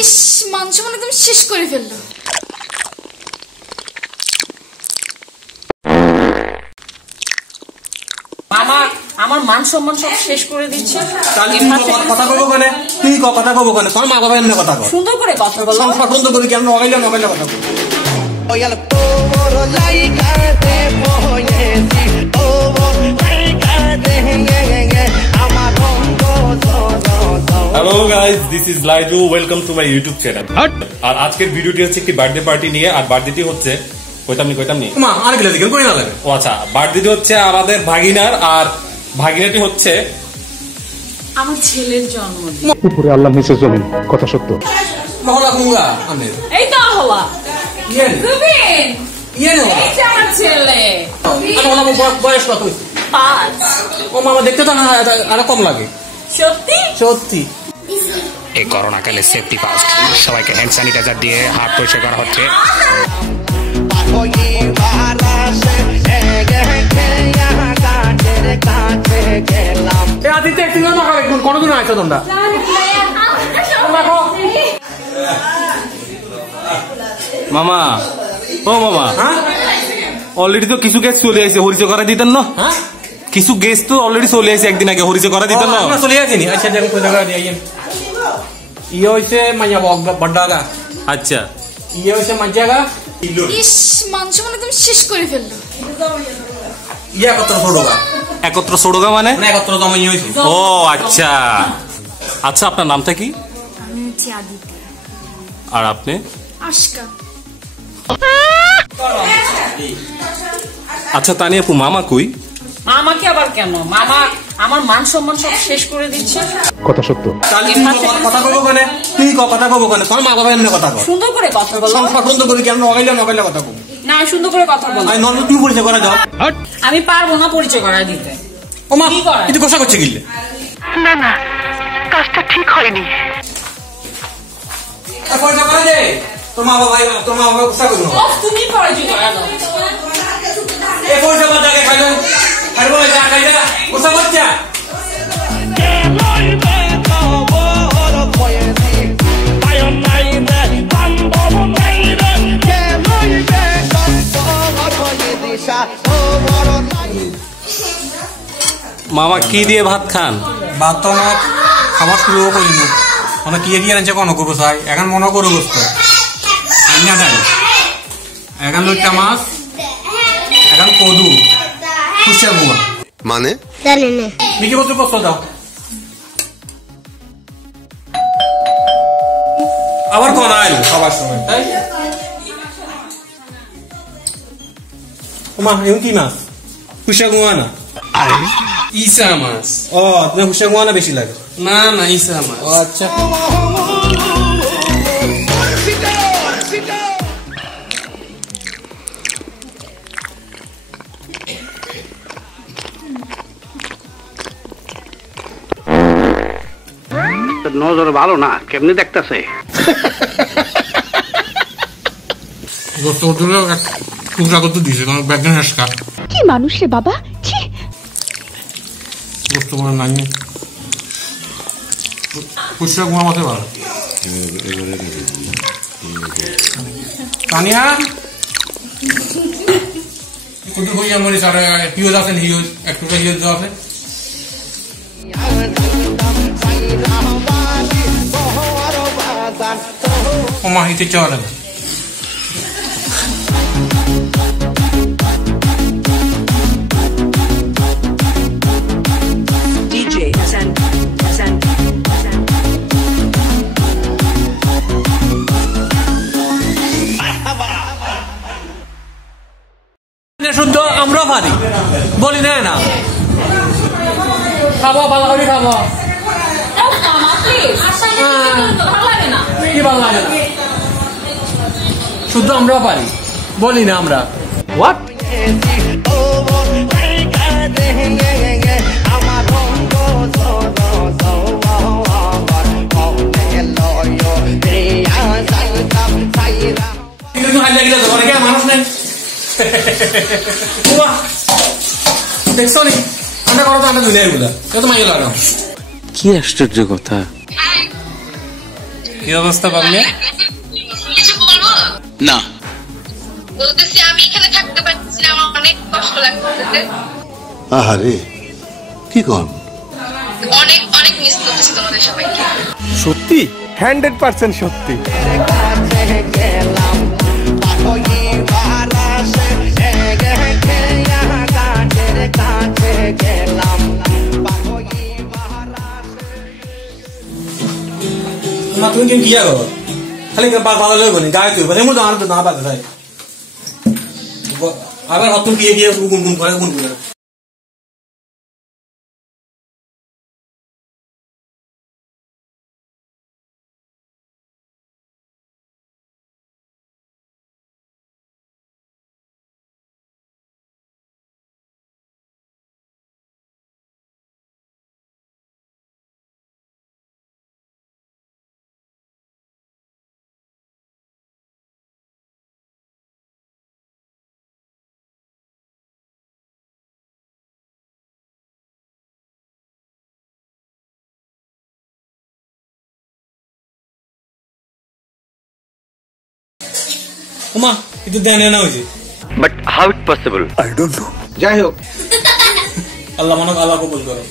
ইস, মাংস মানে একদম শেষ করে ফেললো। মামা আমার মান সম্মান সব শেষ করে দিচ্ছে। কথা কব কেন? তুই কথা কব কেন? তোর মা বাবা এমনি কথা কব। সুন্দর করে কথা বলো। স্বতন্ত্র করে কেন নগাইলে কথা কব। Hello guys, this is Laiju, welcome to my YouTube channel. আর আজকের ভিডিওটি হচ্ছে একটি বার্থডে পার্টি নিয়ে। আর বার্থডেটি হচ্ছে ও আচ্ছা, বার্থডেটি হচ্ছে আমাদের ভাগিনার। আর ভাগিনাটি হচ্ছে আমার ছেলের জন্মদিন। উপরে আল্লাহ নিচে জমিন, কথা সত্য। মহলা কুঙ্গা আমের এই তো হওয়া ইয়ে আমার ছেলে বয়স কত? 5। ও মামা দেখতে তো না আরো কম লাগে। সত্যি সত্যি। এই করোনাকালে সেফটি ফার্স্ট, সবাইকে হ্যান্ড স্যানিটাইজার দিয়ে হাত পরিষ্কার করা হচ্ছে। কোনদিন আছো তোমরা? মামা, ও মামা, অলরেডি তো কিছু গেস্ট চলে আসছে, হরিচয় করা দিতেন না? কিছু গেস্ট তো অলরেডি চলে আসছে একদিন আগে, হরিচয় করা দিতেন না? চলে আসেনি। আচ্ছা দেখুন কোন জায়গা দিয়ে ইয়ে হয়েছে মাইয়া বড্ডাগা। আচ্ছা, ইয়ে হয়েছে মাঞ্জাগা। ইস, মাংস মানে একদম শেষ করে ফেললো। ইয়ে একত্র ছোড়গা মানে একত্র জমাই হয়েছে। ও আচ্ছা আচ্ছা, আপনার নামটা কি? আমি হচ্ছে আদিতি। আর আপনি? আশকা। আচ্ছা তানি আপু, মামা কই? মামাকে আবার কেন? মামা আমার মান সম্মান সব শেষ করে দিচ্ছে। কথা সত্য। কথা কব কেন? তুই কথা কব কেন? তোর মা বাবা এমনি কথা কব। সুন্দর করে কথা বলো। স্বতন্ত্র করে কেন নগাইলে কথা কব। না, সুন্দর করে কথা বলো। আমি নর্মাল তুই পরিচয় করা যাও। আমি পারবো না পরিচয় করা দিতে। ও মা, কিন্তু গোসা করছে গিলে। না না, কাজটা ঠিক হয়নি। পরিচয় করা দে। তোর মা বাবা গোসা করবে। তুমি পরিচয় করা দাও। এই পরিচয় করা জায়গায় খাইলো আর বলে যা খাইলা গোসা করছে। মামা কি দিয়ে ভাত খান? ভাত তো আমার খাবার শুরুও করিনি। মানে কি দিয়ে আনছে কোনো করবো চাই এখন মনে করবো বসতো এখন দুইটা মাছ, এখন কদু, খুশিয়া গুয়া মানে জানি না। মিকি বলতে কষ্ট দাও। আবার কোন আইল খাবার সময় তাই মা এমন কি মাছ? খুশিয়া গুয়া না, ইসা মাছ। ও তুমি খুশিয়া গুয়া না বেশি লাগে? না না, ইসা মাছ। ও আচ্ছা। নজর ভালো না, কেমনি দেখতেছে? কি মানুষ রে বাবা, ছি। খুশিয়া গুয়া মাতে ভালো। কানিয়া কুটু কইয়া মরি সারে হিউজ আছেন, হিউজ একটু হিউজ আছে। ও মা হিতে চলে না। শুদ্ধ আমরা পারি বলি না না খাবো ভালো করে খাবো। কি ভালো লাগে না? শুদ্ধ আমরা পারি বলি না আমরা। হোয়াট? মানুষ নেই দেখছো নি আমরা করো তো আমরা দুনিয়ার গুলা তো মাইল লাগাম। কি আশ্চর্য কথা! কি অবস্থা পাবনি? কিছু বলবো না। বলতেছি আমি এখানে থাকতে পারছি না, আমার অনেক কষ্ট লাগতেছে। আহারে কি কন? অনেক অনেক মিস করতেছি তোমাদের সবাইকে। সত্যি 100% সত্যি। মা তুমি কি কিয়া করো? খালি বাবা লই বনি গায় তুই বলে মু তো আর তো না পাতে ভাই। আবার হাত তুমি কি গুনগুন করে গুনগুন করে। ওমা একটু দেন না হইছে। But how it possible? I don't know. যাই হোক, আল্লাহ মানক আল্লাহ কবুল করো।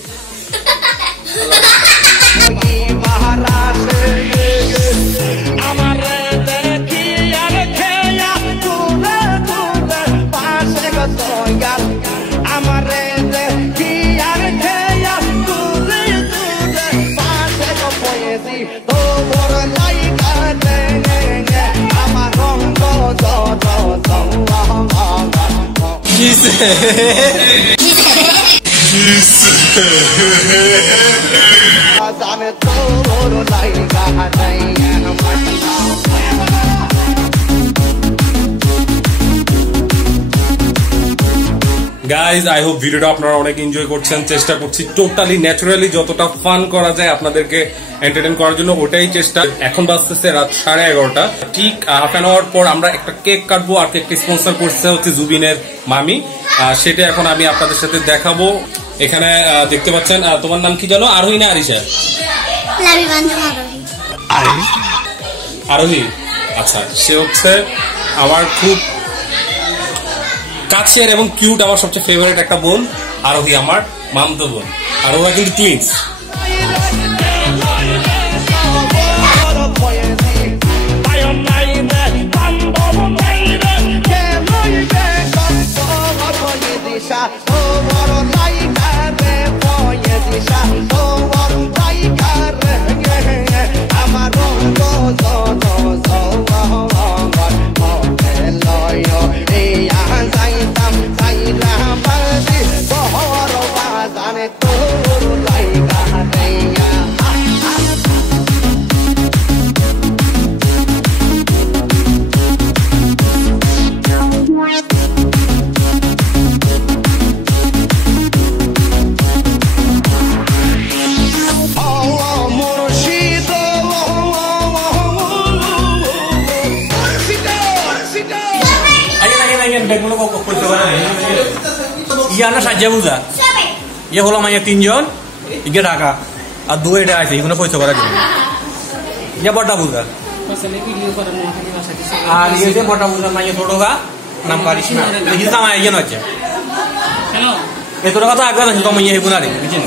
গাইজ আই হোপ ভিডিওটা আপনারা অনেক এনজয় করছেন। চেষ্টা করছি টোটালি ন্যাচারালি যতটা ফান করা যায় আপনাদেরকে এন্টারটেইন করার জন্য, ওটাই চেষ্টা। এখন বাজতেছে রাত 11:30। ঠিক হাফ অ্যান আওয়ার পর আমরা একটা কেক কাটবো, আর কেকটা স্পন্সর করছে হচ্ছে জুবিনের মামি। সেটা এখন আমি আপনাদের সাথে দেখাবো। এখানে দেখতে পাচ্ছেন, তোমার নাম কি জানো? আরোহী না আরিশা? আরোহী। আচ্ছা, সে হচ্ছে আমার খুব কাছের এবং কিউট, আমার সবচেয়ে ফেভারিট একটা বোন। আরোহী আমার মামতো বোন, আর ওরা কিন্তু টুইন্স। ইয়ানা সাজ্জা বুঝা ইয়ে হলো মাইয়া 3 জন, ইগে ঢাকা আর 2 এটা আছে, এগুলো পয়সা করার জন্য। ইয়া বড়টা বুঝা আর ইয়ে যে বড়টা বুঝা মাইয়া ছোটগা নাম পারিস না, হিসাব মাইয়া ইয়ে নচ্ছে। এত টাকা তো আগে না মাইয়া হেবু না রে, বুঝছেন?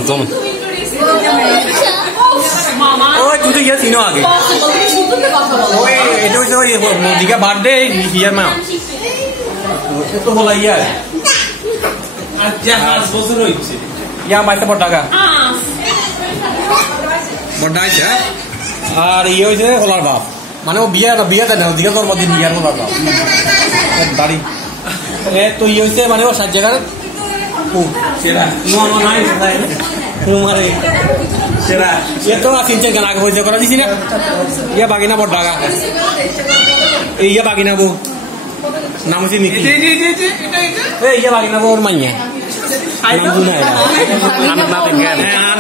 ওই তুই তো ইয়ে চিনো আগে, ওই এটা হচ্ছে ওই মোদিকা বার্থডে হিয়ার মা তো বলা ইয়া বছর হচ্ছে ইয়া বাইতে বড় টাকা বড় আছে। আর ইয়ে হয়েছে ওলার বাপ, মানে ও বিয়েতে না দিকে তোর মধ্যে বিয়ার ওলার বাপ দাড়ি তো ইয়ে হয়েছে, মানে ও 7 জায়গার সেরা নাই তোমারে সেরা ইয়ে তো 3-4 গান আগে পয়সা করা দিছি না। ইয়া বাগিনা বড় টাকা, ইয়া বাগিনা বউ নাম হচ্ছে নিকি, ইয়া বাগিনা বউর মাইয়া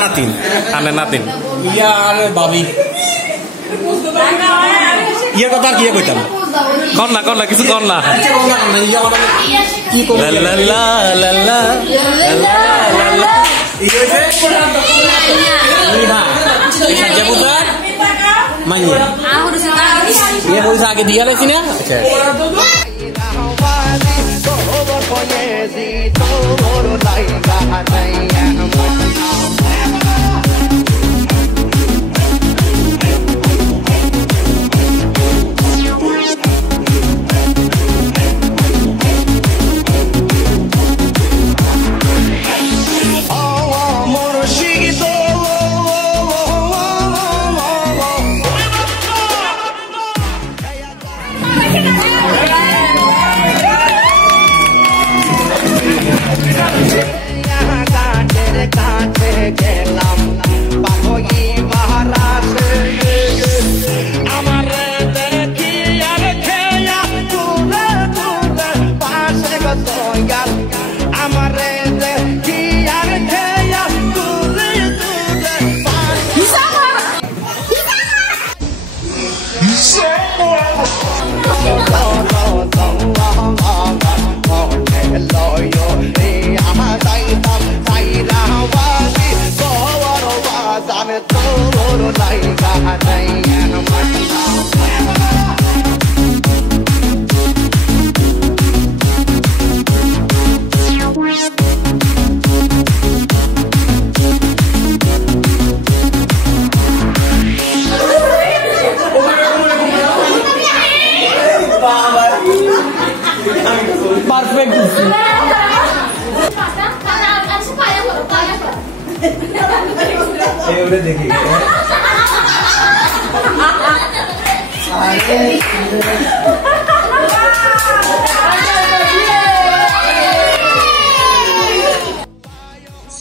নাতিন ইয়া আর বাবি ইয়ে কথা কি কইতাম কর না কিছু কর না। মাই ये कोई आगे दिया लेती ना अच्छा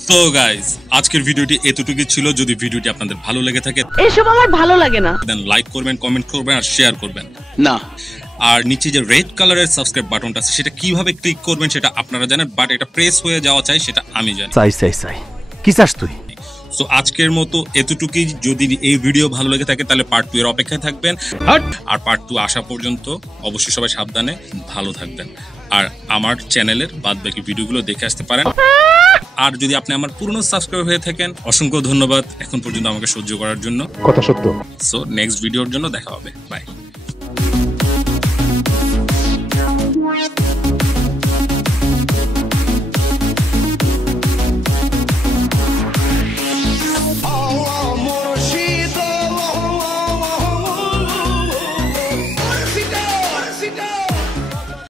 তো গাইস আজকের ভিডিওটি এতটুকুই ছিল। যদি ভিডিওটি আপনাদের ভালো লেগে থাকে এসব আমার ভালো লাগে না, দেন লাইক করবেন, কমেন্ট করবেন আর শেয়ার করবেন। না আর নিচে যে রেড কালারের সাবস্ক্রাইব বাটনটা আছে সেটা কিভাবে ক্লিক করবেন সেটা আপনারা জানেন, বাট এটা প্রেস হয়ে যাওয়া চাই সেটা আমি জানি। চাই কি চাস তুই? সো আজকের মতো এতটুকুই। যদি এই ভিডিও ভালো লেগে থাকে তাহলে পার্ট 2 এর অপেক্ষায় থাকবেন, আর পার্ট 2 আসা পর্যন্ত অবশ্যই সবাই সাবধানে ভালো থাকবেন। আর আমার চ্যানেলের বাদবাকি ভিডিওগুলো দেখে আসতে পারেন। আর যদি আপনি আমার পুরনো সাবস্ক্রাইবার হয়ে থাকেন, অসংখ্য ধন্যবাদ এখন পর্যন্ত আমাকে সহ্য করার জন্য। কথা সত্য। সো নেক্সট ভিডিওর জন্য দেখা হবে, বাই।